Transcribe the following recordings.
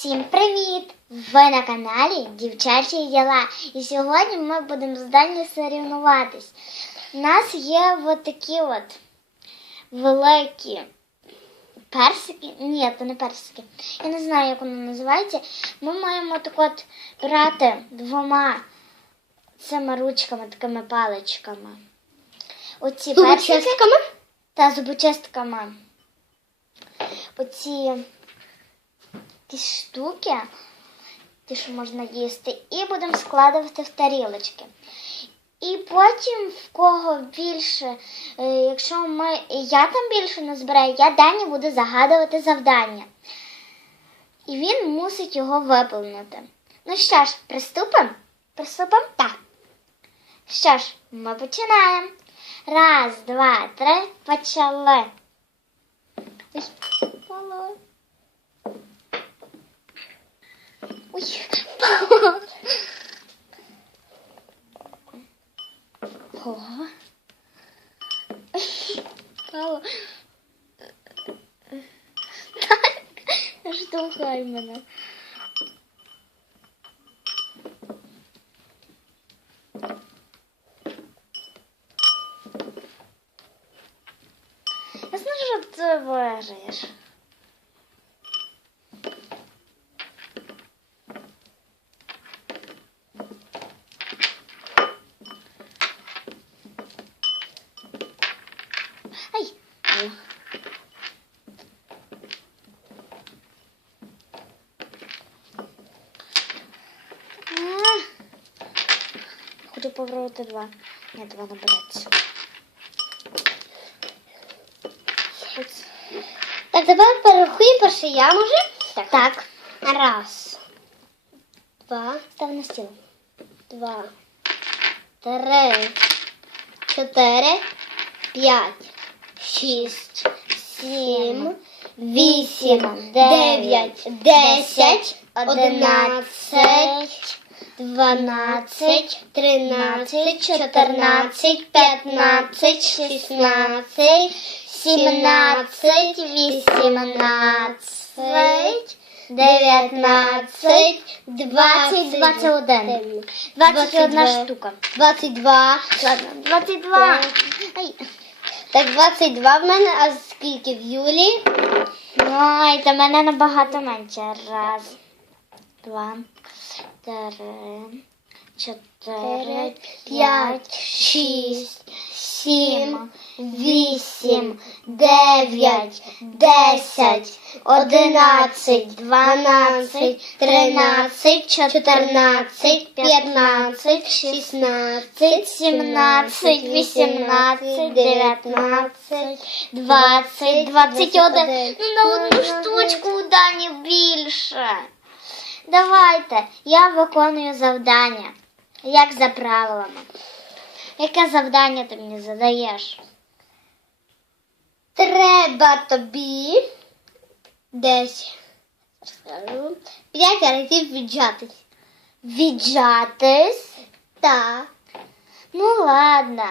Всім привіт! Ви на каналі Дівчачі Діла. І сьогодні ми будемо з Дані соревнуватись. У нас є от такі от великі персики. Ні, це не персики. Я не знаю, як воно називається. Ми маємо так от брати двома цими ручками, такими паличками. Оці персики та зубочистками. Оці ті штуки, ті, що можна їсти, і будемо складувати в тарілочки. І потім в кого більше, е, якщо ми, я там більше назбираю, я Дані буду загадувати завдання. І він мусить його виповнити. Ну що ж, приступимо? Приступимо? Так. Що ж, ми починаємо. Раз, два, три, почали. Ой, впало. Так, не штовхай мене. Я знаю, що ти вижиєш. Ай! О. А. Хочу два. Ні, два не Так, тепер перерахуємо перше я може. Так. Так. Раз. Два. Став на стіл. Два. Три. Чотири. П'ять. Шість. Сім. Вісім. Дев'ять. Десять. Одинадцять. Дванадцять, тринадцять, чотирнадцять, п'ятнадцять, шістнадцять, сімнадцять, вісімнадцять, дев'ятнадцять, Двадцять, двадцять один. Двадцять одна штука. Двадцять два. Ладно, двадцять два. Ай. Так, 22 в мене, а скільки в Юлі? Ой, та мене набагато менше. Раз, два, три, чотири, п'ять, шість, сім, вісім, дев'ять, десять, одинадцять, дванадцять, тринадцять, чотирнадцять, п'ятнадцять, шістнадцять, сімнадцять, вісімнадцять, дев'ятнадцять, двадцять, двадцять один. Ну на одну штучку Дані більше. Давайте, я виконую завдання. Як за правилами. Яке завдання ти мені задаєш? Треба тобі десь 5 разів віджатись. Віджатись? Так. Ну ладно.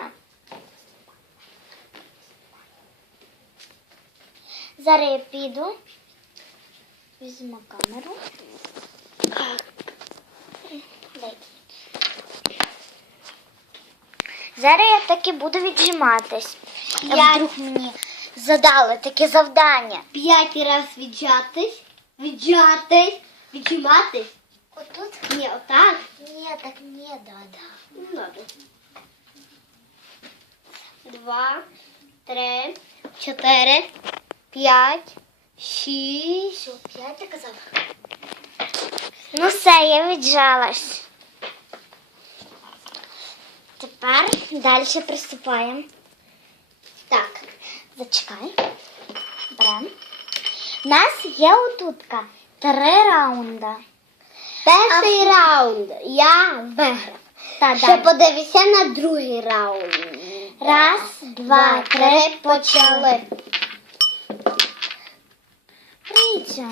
Зараз я піду. Візьму камеру. Зараз я таки буду віджиматись. П'ять. вдруг мені задали таке завдання. 5 разів віджатись, віджатись, віджиматись. Отут? Ні, отак. Ні, так не да-да. Ну, добре. Два, три, чотири, п'ять, шість. Що, п'ять ти казав? Ну все, я віджалась. Тепер далі приступаємо. Так. Зачекай. Берем. У нас є отутка три раунда. Перший раунд я виграв. Та Ще далі. подивися на другий раунд. Раз, два, три, почали. Риця.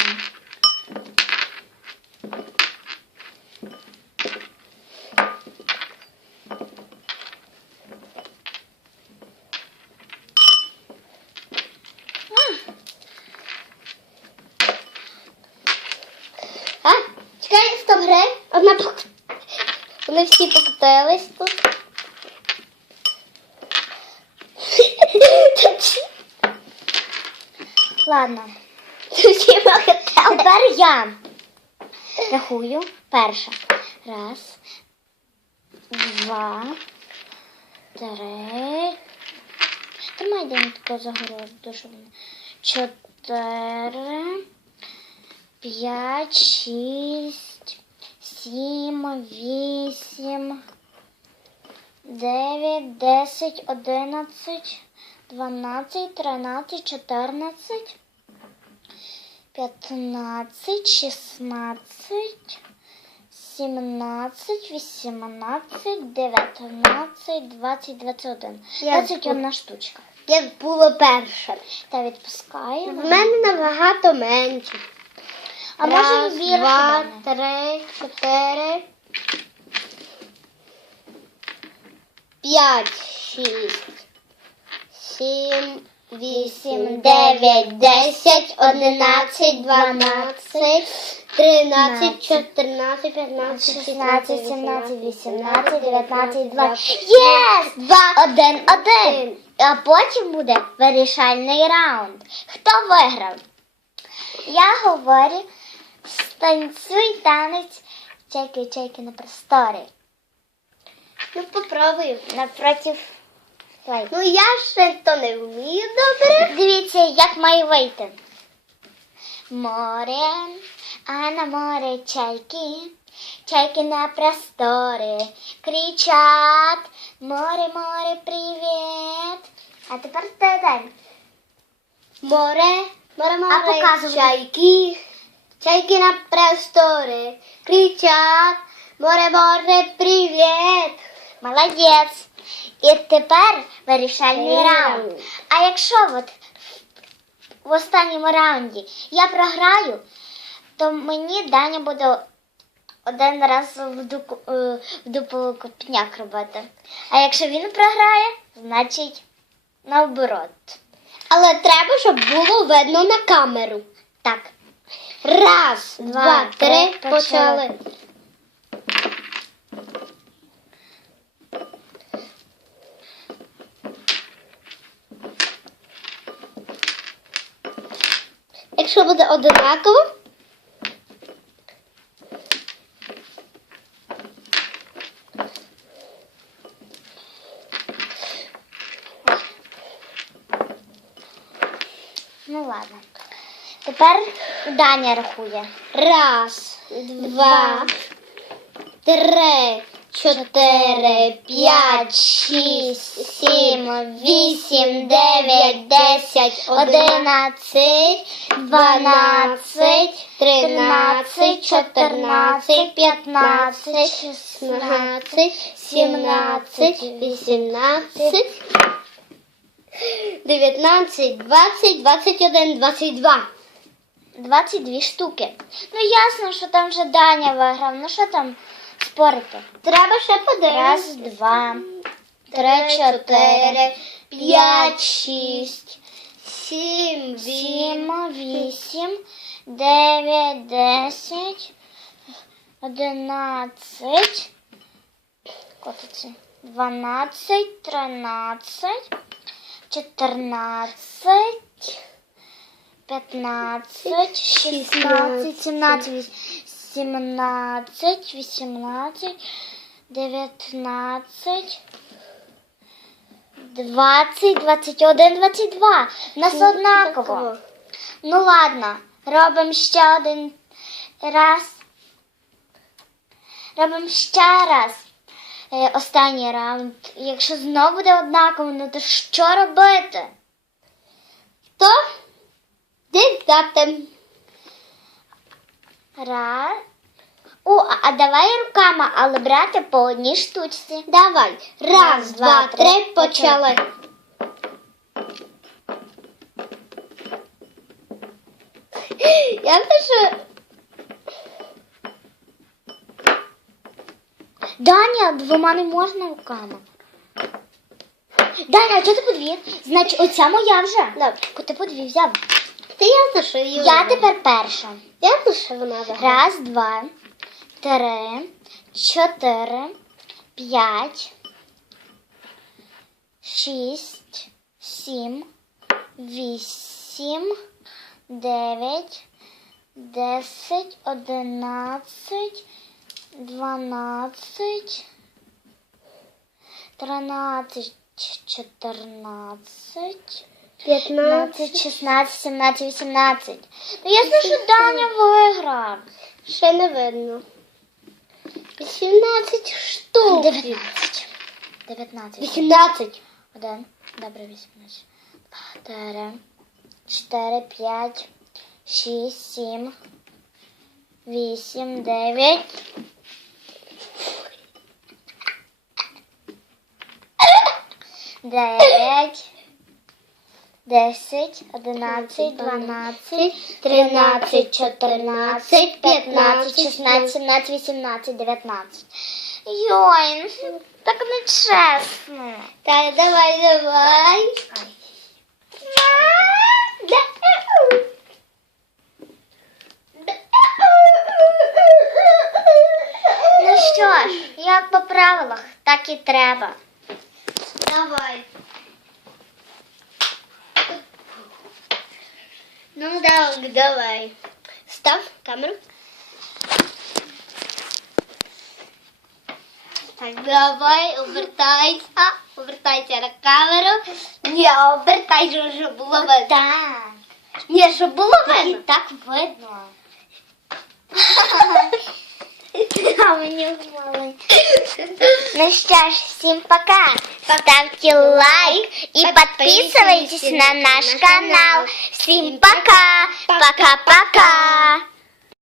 Ладно. Тепер я рахую перша. Раз, два, три. Тримай день тако загороду, щоб Чотири, п'ять, шість, сім, вісім, дев'ять, десять, одинадцять, дванадцять, тринадцять, чотирнадцять. 15, 16, 17, 18, 19, 20, 21. Я 21 штучка. Як було перше. Та В відпускаємо. мене набагато менше. А може і більше. два, три, чотири, п'ять, шість, сім, вісім, дев'ять, десять, одинадцять, дванадцять, тринадцять, чотирнадцять, п'ятнадцять, 16, 17, 18, 19, 20. Єс! Два. Один, один. А потім буде вирішальний раунд. Хто виграв? Я говорю, станцюй танець чайки-чайки на просторі. Ну, попробую. Напротив. Давай. Ну, я ще то не вмію добре. Дивіться, як має вийти. Море, а на море чайки, чайки на простори кричать, море, море, привіт. А тепер ти день. Море, море, море, показувати? чайки, чайки на простори кричать, море, море, привіт. Молодець. І тепер вирішальний Е. раунд. А якщо от в останньому раунді я програю, то мені Даня буде один раз в дупу, е, в дупу копняк робити. А якщо він програє, значить наоборот. Але треба, щоб було видно на камеру. Так. Раз, Два, два, три, три, почали. Якщо буде одинаково, Ну ладно. Тепер Даня рахує. раз, два, три, чотири, п'ять, шість, сім, вісім, дев'ять, десять, одинадцять, дванадцять, тринадцять, чотирнадцять, п'ятнадцять, шістнадцять, сімнадцять, вісімнадцять, дев'ятнадцять, двадцять, двадцять один, двадцять два. 22 штуки. Ну ясно, що там вже Даня виграв. Ну що там спорити? Треба ще подивитися. Раз, два, три, чотири, п'ять, шість, сім, вісім, сім, вісім, дев'ять, десять, одинадцять, котиці, дванадцять, тринадцять, чотирнадцять, п'ятнадцять, шістнадцять, сімнадцять, віс- сімнадцять, вісімнадцять, дев'ятнадцять. 20, 21, 22. У нас однаково. Ну ладно, робимо ще один раз. Робимо ще раз. Е, останній раунд. Якщо знову буде однаково, ну то що робити? То дівчата. Раз. О, а, давай руками, але брати по одній штучці. Давай. Раз, два, три, почали. Я теж Даня, двома не можна руками. Даня, а чого ти по дві? Значить, оця моя вже. Добре. Ти по дві взяв. Ти що її Я тепер перша. Ясно, що вона виграла. Раз, два, три, чотири, п'ять, шість, сім, вісім, дев'ять, десять, одинадцять, дванадцять, тринадцять, чотирнадцять. 15, 16, 17, 18. Ну, ясно, що Даня виграв. Ще не видно. 18 штук. 19. 19. 18. Один. Добре, 18. Чотири. Чотири, п'ять, шість, сім, вісім, дев'ять. Дев'ять. Десять, одинадцять, дванадцять, тринадцять, чотирнадцять, п'ятнадцять, шістнадцять, сімнадцять, вісімнадцять, дев'ятнадцять. Йой, ну, так нечесно. Так, давай, давай. Ну що ж, як по правилах, так і треба. Давай. Ну так, давай. Став камеру. Так, давай, обертайся. Обертайся на камеру. Ні, обертайся, щоб було видно. Так. Ні, щоб було І видно. так видно. А. Ну що ж, всім пока. Ставьте лайк и подписывайтесь на наш канал. Всем пока. Пока-пока.